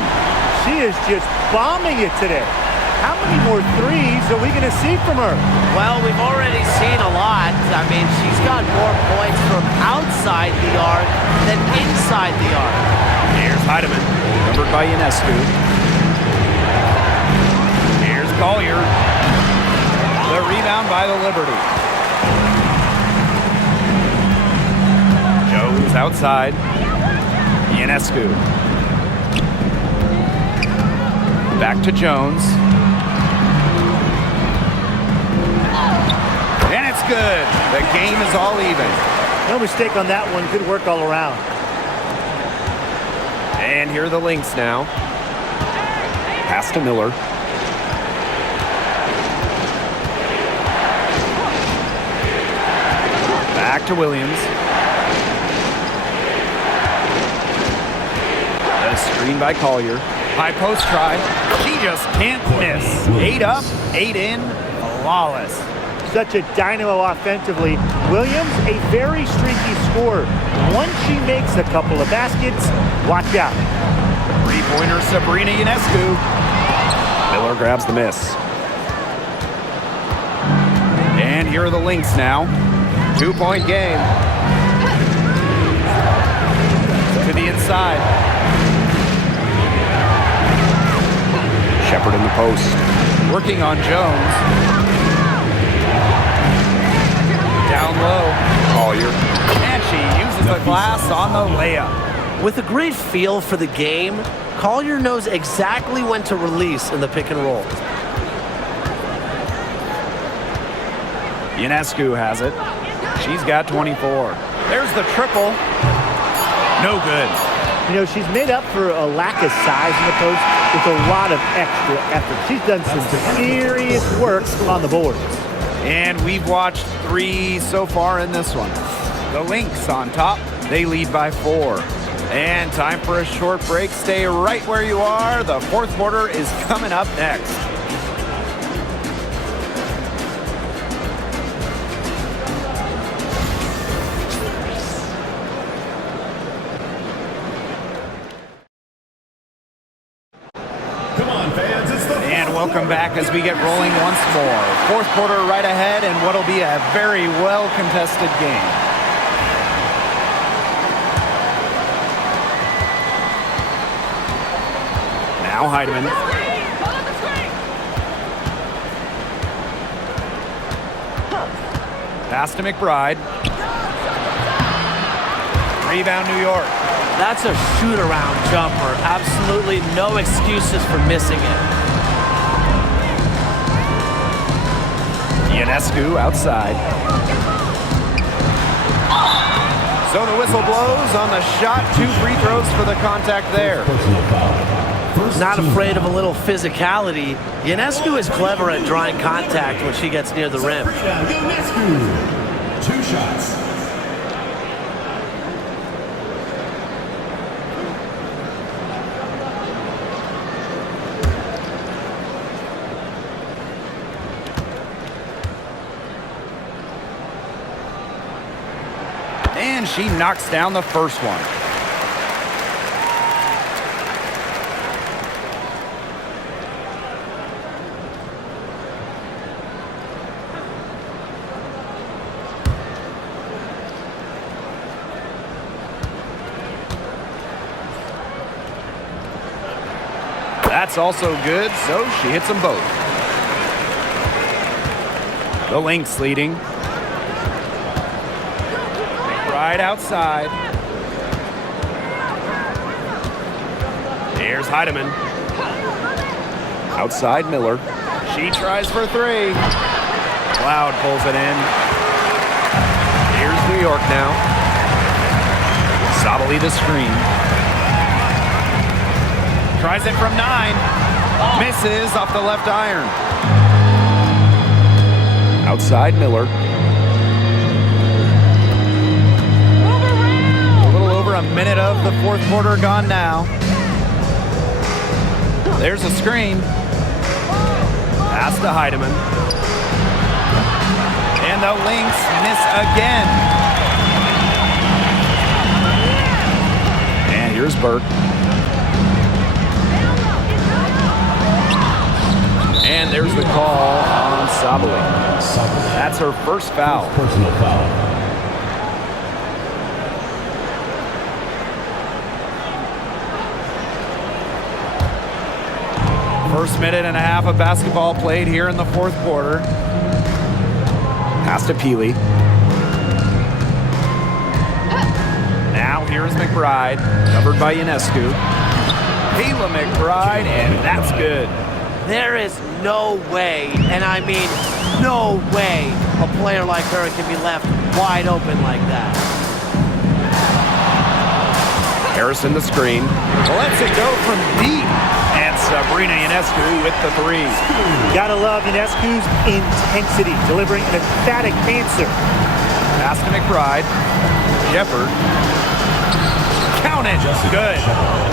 She is just bombing it today. How many more threes are we going to see from her? Well, we've already seen a lot. I mean, she's got more points from outside the arc than inside the arc. Here's Heidemann, covered by Ionescu. Here's Collier. The rebound by the Liberty. Jones outside. Ionescu. Back to Jones. And it's good. The game is all even. No mistake on that one. Good work all around. And here are the Lynx now. Pass to Miller. Back to Williams. The screen by Collier. High post try. She just can't miss. 8 up, 8 in. Flawless. Such a dynamo offensively. Williams, a very streaky scorer. Once she makes a couple of baskets, watch out. Three-pointer Sabrina Ionescu. Miller grabs the miss. And here are the Lynx now. 2-point game. To the inside. Shepard in the post. Working on Jones. Down low. Collier. And she uses the glass on the layup. With a great feel for the game, Collier knows exactly when to release in the pick and roll. Ionescu has it. She's got 24. There's the triple. No good. You know, she's made up for a lack of size in the post with a lot of extra effort. She's done some serious work on the board. And we've watched 3 so far in this one. The Lynx on top. They lead by 4. And time for a short break. Stay right where you are. The fourth quarter is coming up next. And welcome back as we get rolling once more. Fourth quarter right ahead, and what'll be a very well-contested game. Now Heidemann. Pass to McBride. Rebound New York. That's a shoot-around jumper. Absolutely no excuses for missing it. Ionescu outside. So the whistle blows on the shot. 2 free throws for the contact there. Not afraid of a little physicality. Ionescu is clever at drawing contact when she gets near the rim. Ionescu, 2 shots. And she knocks down the first one. That's also good, so she hits them both. The Lynx leading. Right outside. Here's Heidemann. Outside Miller. She tries for 3. Cloud pulls it in. Here's New York now. Sabali the screen. Tries it from 9. Misses off the left iron. Outside Miller. A minute of the fourth quarter gone now. There's a screen. Pass to Heidemann. And the Lynx miss again. And here's Burke. And there's the call on Sabali. That's her first foul. Personal foul. First minute and a half of basketball played here in the fourth quarter. Pass to Peely. Now here's McBride, covered by Ionescu. Kayla McBride, and that's good. There is no way, and I mean no way, a player like her can be left wide open like that. Harrison the screen. Lets it go from deep. And Sabrina Ionescu with the 3. Gotta love Ionescu's intensity, delivering an emphatic answer. Pass to McBride. Shepard. Count it. Good.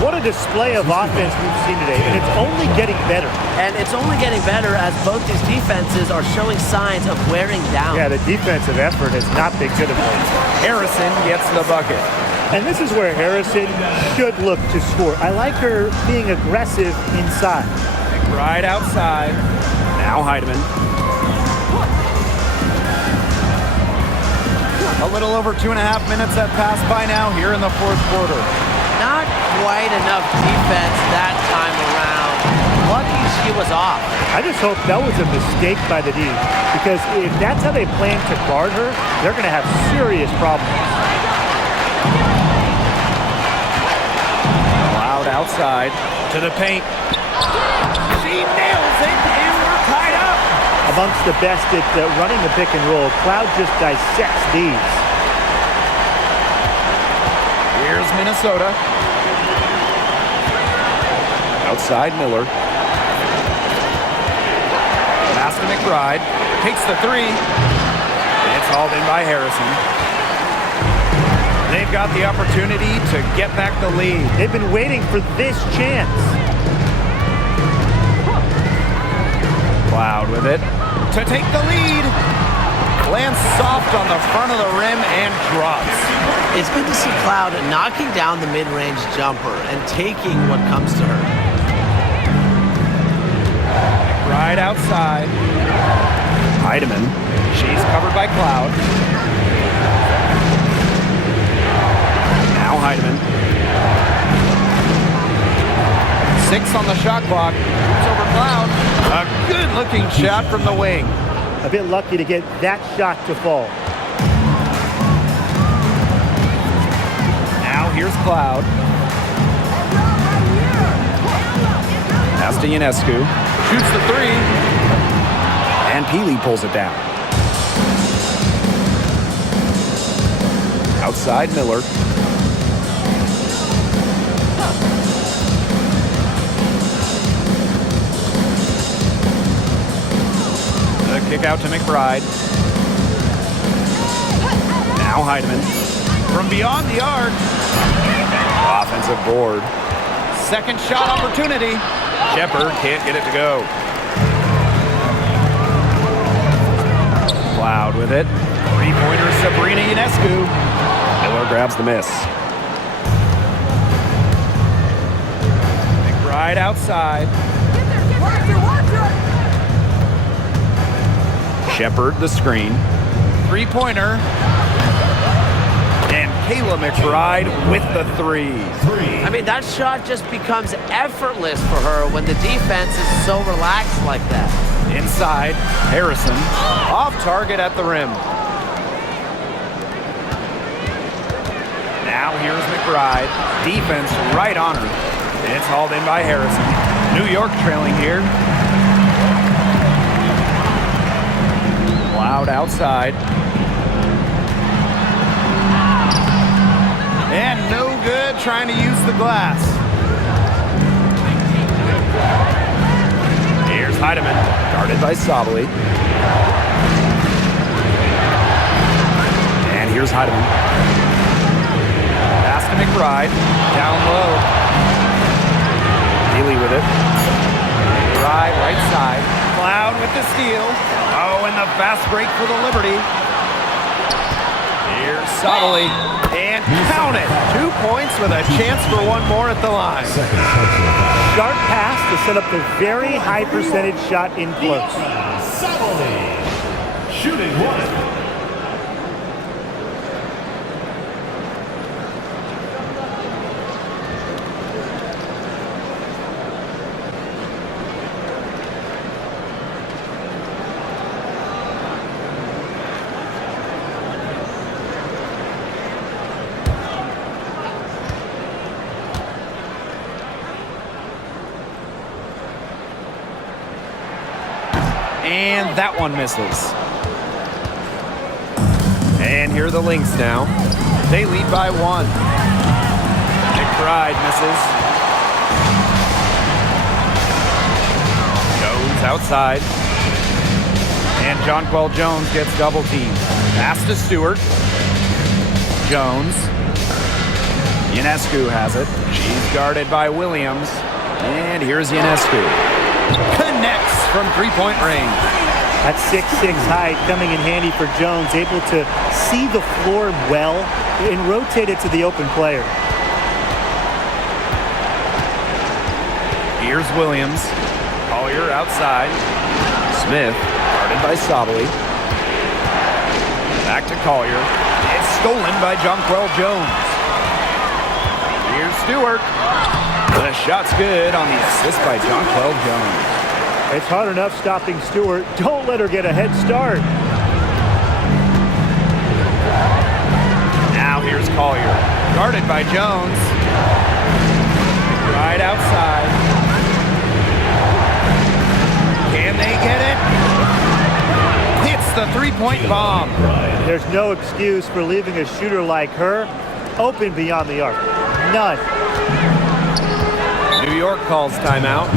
What a display of offense we've seen today, and it's only getting better. And it's only getting better as both these defenses are showing signs of wearing down. Yeah, the defensive effort has not been good of late. Harrison gets the bucket. And this is where Harrison should look to score. I like her being aggressive inside. McBride outside. Now Heidemann. A little over 2.5 minutes have passed by now here in the fourth quarter. Not quite enough defense that time around. Lucky she was off. I just hope that was a mistake by the D, because if that's how they plan to guard her, they're going to have serious problems. outside to the paint. She nails it, and we're tied up. Amongst the best at running the pick and roll, Cloud just dissects these. Here's Minnesota. Outside Miller. Pass to McBride. Takes the three. It's hauled in by Harrison. They've got the opportunity to get back the lead. They've been waiting for this chance. Cloud with it to take the lead. Lands soft on the front of the rim and drops. It's good to see Cloud knocking down the mid-range jumper and taking what comes to her. Right outside. Heidemann. She's covered by Cloud. Now Heidemann. 6 on the shot clock. Moves over Cloud. A good-looking shot from the wing. A bit lucky to get that shot to fall. Now here's Cloud. Pass to Ionescu. Shoots the three. And Peely pulls it down. Outside Miller. The kick out to McBride. Now Heidemann. From beyond the arc. Offensive board. Second shot opportunity. Shepard can't get it to go. Cloud with it. Three-pointer Sabrina Ionescu. Miller grabs the miss. McBride outside. Shepard the screen. Three-pointer. And Kayla McBride with the three. I mean, that shot just becomes effortless for her when the defense is so relaxed like that. Inside, Harrison. Off target at the rim. Now here's McBride. Defense right on her. It's hauled in by Harrison. New York trailing here. Cloud outside. And no good trying to use the glass. Here's Heidemann, guarded by Sabali. And here's Heidemann. Pass to McBride, down low. Healy with it. McBride right side. Cloud with the steal. Oh, and the fast break for the Liberty. Here's Sabali. And count it. 2 points with a chance for one more at the line. Sharp pass to set up the very high percentage shot in close. Saballi. Shooting one. And that one misses. And here are the Lynx now. They lead by 1. McBride misses. Jones outside. And Jonquel Jones gets double teamed. Pass to Stewart. Jones. Ionescu has it. She's guarded by Williams. And here's Ionescu. Connects from three-point range. That 6'6" height coming in handy for Jones, able to see the floor well and rotate it to the open player. Here's Williams. Collier outside. Smith, guarded by Sabali. Back to Collier. It's stolen by Jonquel Jones. Here's Stewart. The shot's good on the assist by Jonquel Jones. It's hard enough stopping Stewart. Don't let her get a head start. Now here's Collier. Guarded by Jones. Right outside. Can they get it? Hits the three-point bomb. There's no excuse for leaving a shooter like her open beyond the arc. None. New York calls timeout.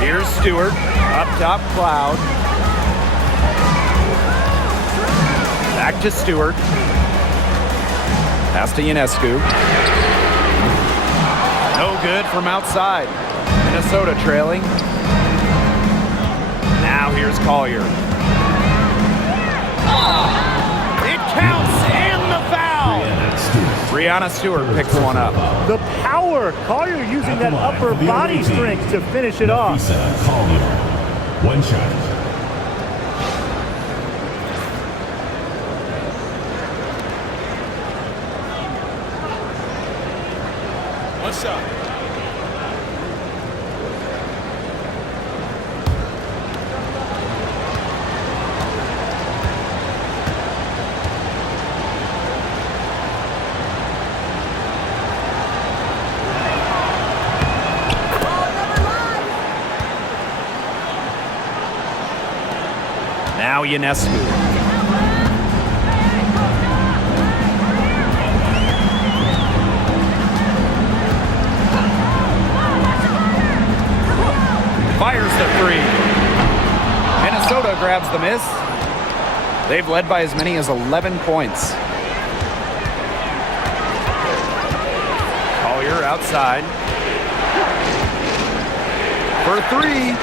Here's Stewart, up top Cloud. Back to Stewart. Pass to Ionescu. No good from outside. Minnesota trailing. Now here's Collier. It counts and the foul. Brianna Stewart picks one up. The power. Collier using that upper body strength to finish it off. One shot. One shot. Now Ionescu. Fires the three. Minnesota grabs the miss. They've led by as many as 11 points. Collier outside. For three.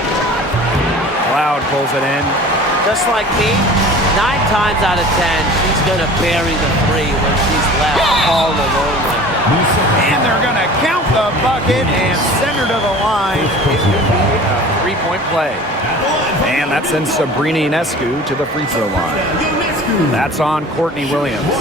Cloud pulls it in. Just like me, 9 times out of 10, she's going to bury the three when she's left all alone like that. And they're going to count the bucket and send her to the line. It will be a three-point play. And that sends Sabrina Ionescu to the free throw line. That's on Courtney Williams.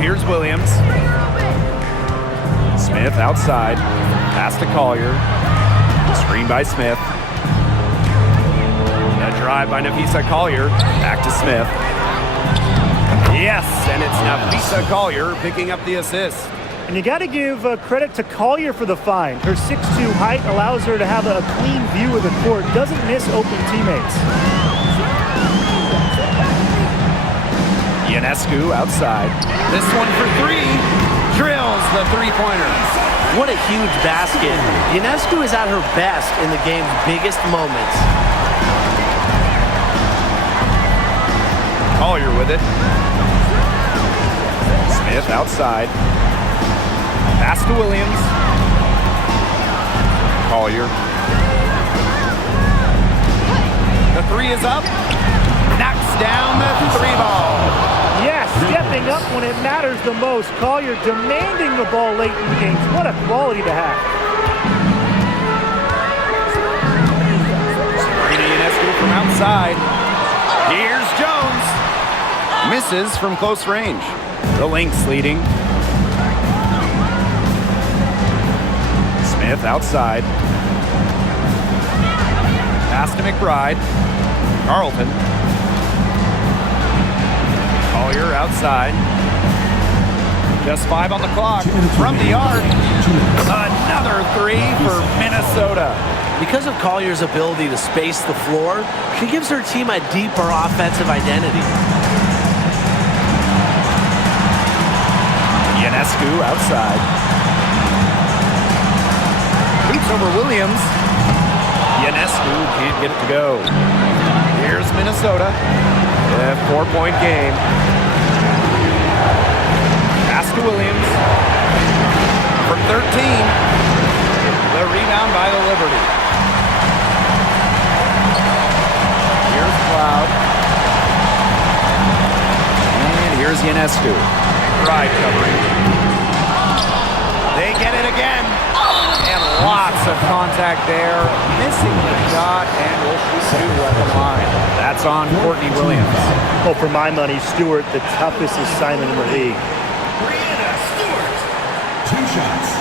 Here's Williams. Smith outside. Pass to Collier. Screen by Smith. A drive by Nafisa Collier. Back to Smith. Yes, and it's Nafisa Collier picking up the assist. And you got to give credit to Collier for the find. Her 6'2" height allows her to have a clean view of the court. Doesn't miss open teammates. Ionescu outside. This one for three. Drills the three-pointer. What a huge basket. Ionescu is at her best in the game's biggest moments. Collier with it. Smith outside. Pass to Williams. Collier. The three is up. Knocks down the three ball. Yes, stepping up when it matters the most. Collier demanding the ball late in games. What a quality to have. Sabrina Ionescu from outside. Here's Jones. Misses from close range. The Lynx leading. Smith outside. Pass to McBride. Carlton. Collier outside. Just 5 on the clock. From the arc, another 3 for Minnesota. Because of Collier's ability to space the floor, she gives her team a deeper offensive identity. Ionescu outside. Shoots over Williams. Ionescu can't get it to go. Here's Minnesota. A 4-point game. Pass to Williams. From 13. The rebound by the Liberty. Here's Cloud. And here's Ionescu. Right covering. They get it again. And lots of contact there. Missing the shot, and will shoot 2 at the line. That's on Courtney Williams. Oh, for my money, Stewart, the toughest assignment in the league. Brianna Stewart. 2 shots.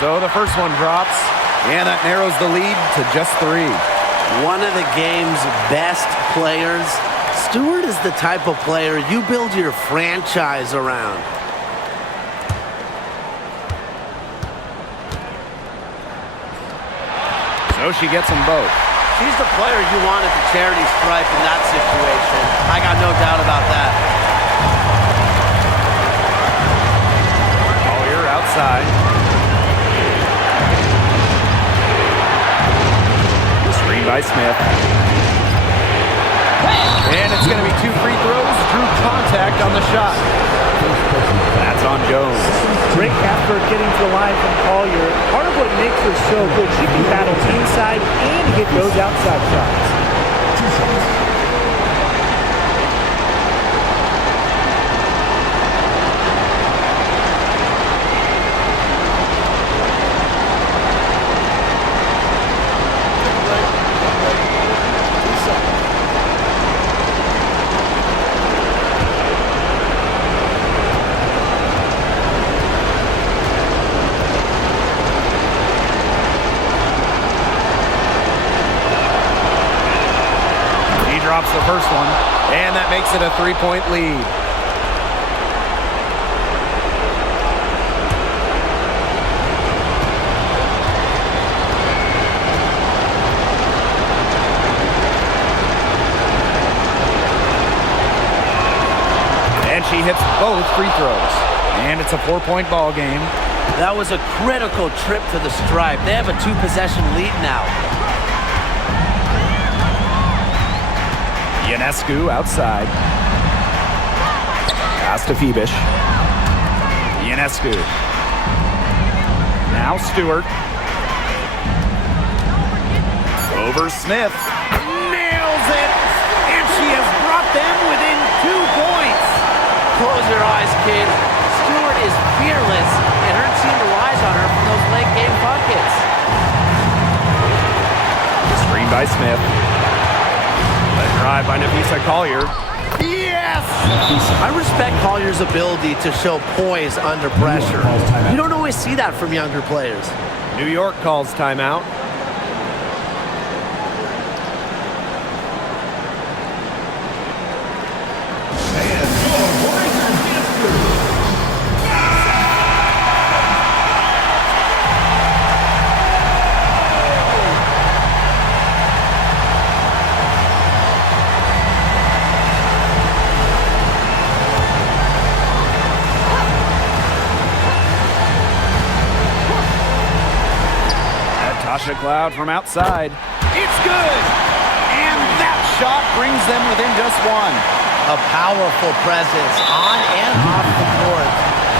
So the first one drops, and that narrows the lead to just 3. One of the game's best players. Stewart is the type of player you build your franchise around. So she gets them both. She's the player you want at the charity stripe in that situation. I got no doubt about that. Collier outside. Screen by Smith. And it's going to be 2 free throws. Drew contact on the shot. That's on Jones. Great effort getting to the line from Collier. Part of what makes her so good, she can battle inside and hit those outside shots. 2 shots. Drops the first one, and that makes it a 3-point lead. And she hits both free throws, and it's a 4-point ball game. That was a critical trip to the stripe. They have a 2-possession lead now. Ionescu outside. Pass to Phoebish. Ionescu. Now Stewart. Over Smith. Nails it! And she has brought them within 2 points. Close your eyes, kid. Stewart is fearless, and her team relies on her for those late-game buckets. Screen by Smith. Drive by Napisa Collier. Yes! I respect Collier's ability to show poise under pressure. You don't always see that from younger players. New York calls timeout. Tasha Cloud from outside. It's good! And that shot brings them within just 1. A powerful presence on and off the court.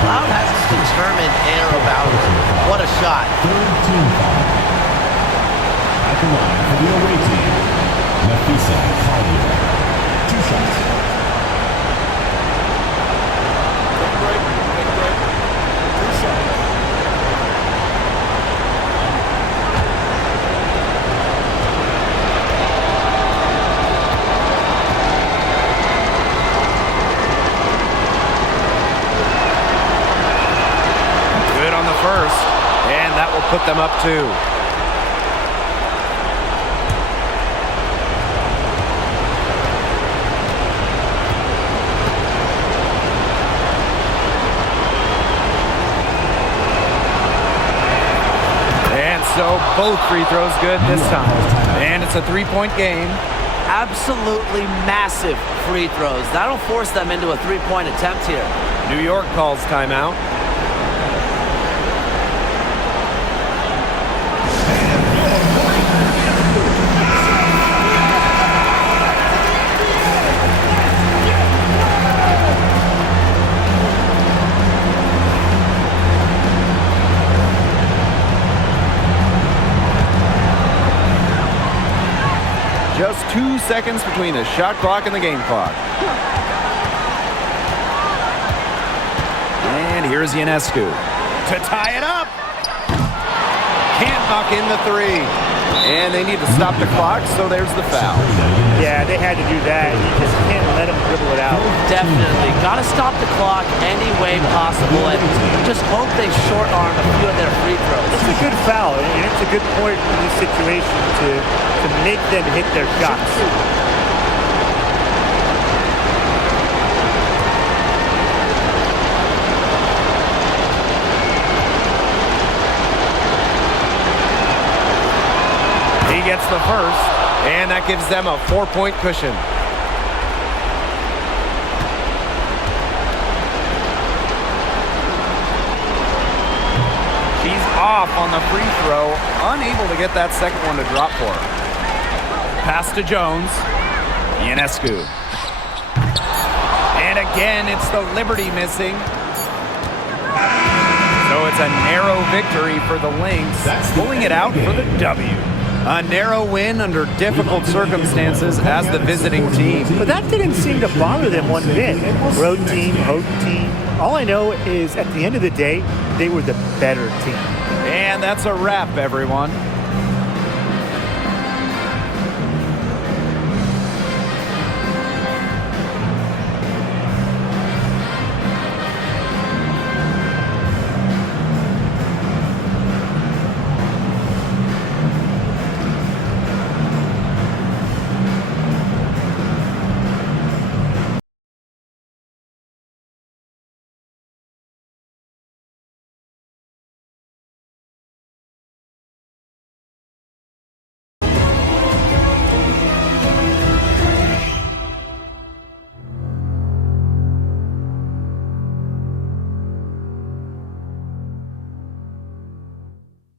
Cloud has a determined air about her. What a shot. Third team foul. At the line for the away team, Napisa Collier. 2 shots. Take a break. Take a break. 2 shots. put them up 2. And so both free throws good this time. And it's a 3-point game. Absolutely massive free throws. That'll force them into a 3-point attempt here. New York calls timeout. Just 2 seconds between the shot clock and the game clock. And here's Ionescu to tie it up. Can't knock in the 3. And they need to stop the clock, so there's the foul. Yeah, they had to do that. You just can't let them dribble it out. Definitely. Got to stop the clock any way possible and just hope they short-arm a few of their free throws. It's a good foul, and it's a good point in this situation to make them hit their shots. He gets the first, and that gives them a 4-point cushion. She's off on the free throw, unable to get that second one to drop for her. Pass to Jones. Ionescu. And again, it's the Liberty missing. So it's a narrow victory for the Lynx, pulling it out for the W. A narrow win under difficult circumstances as the visiting team. But that didn't seem to bother them one bit. Road team, home team. All I know is at the end of the day, they were the better team. And that's a wrap, everyone.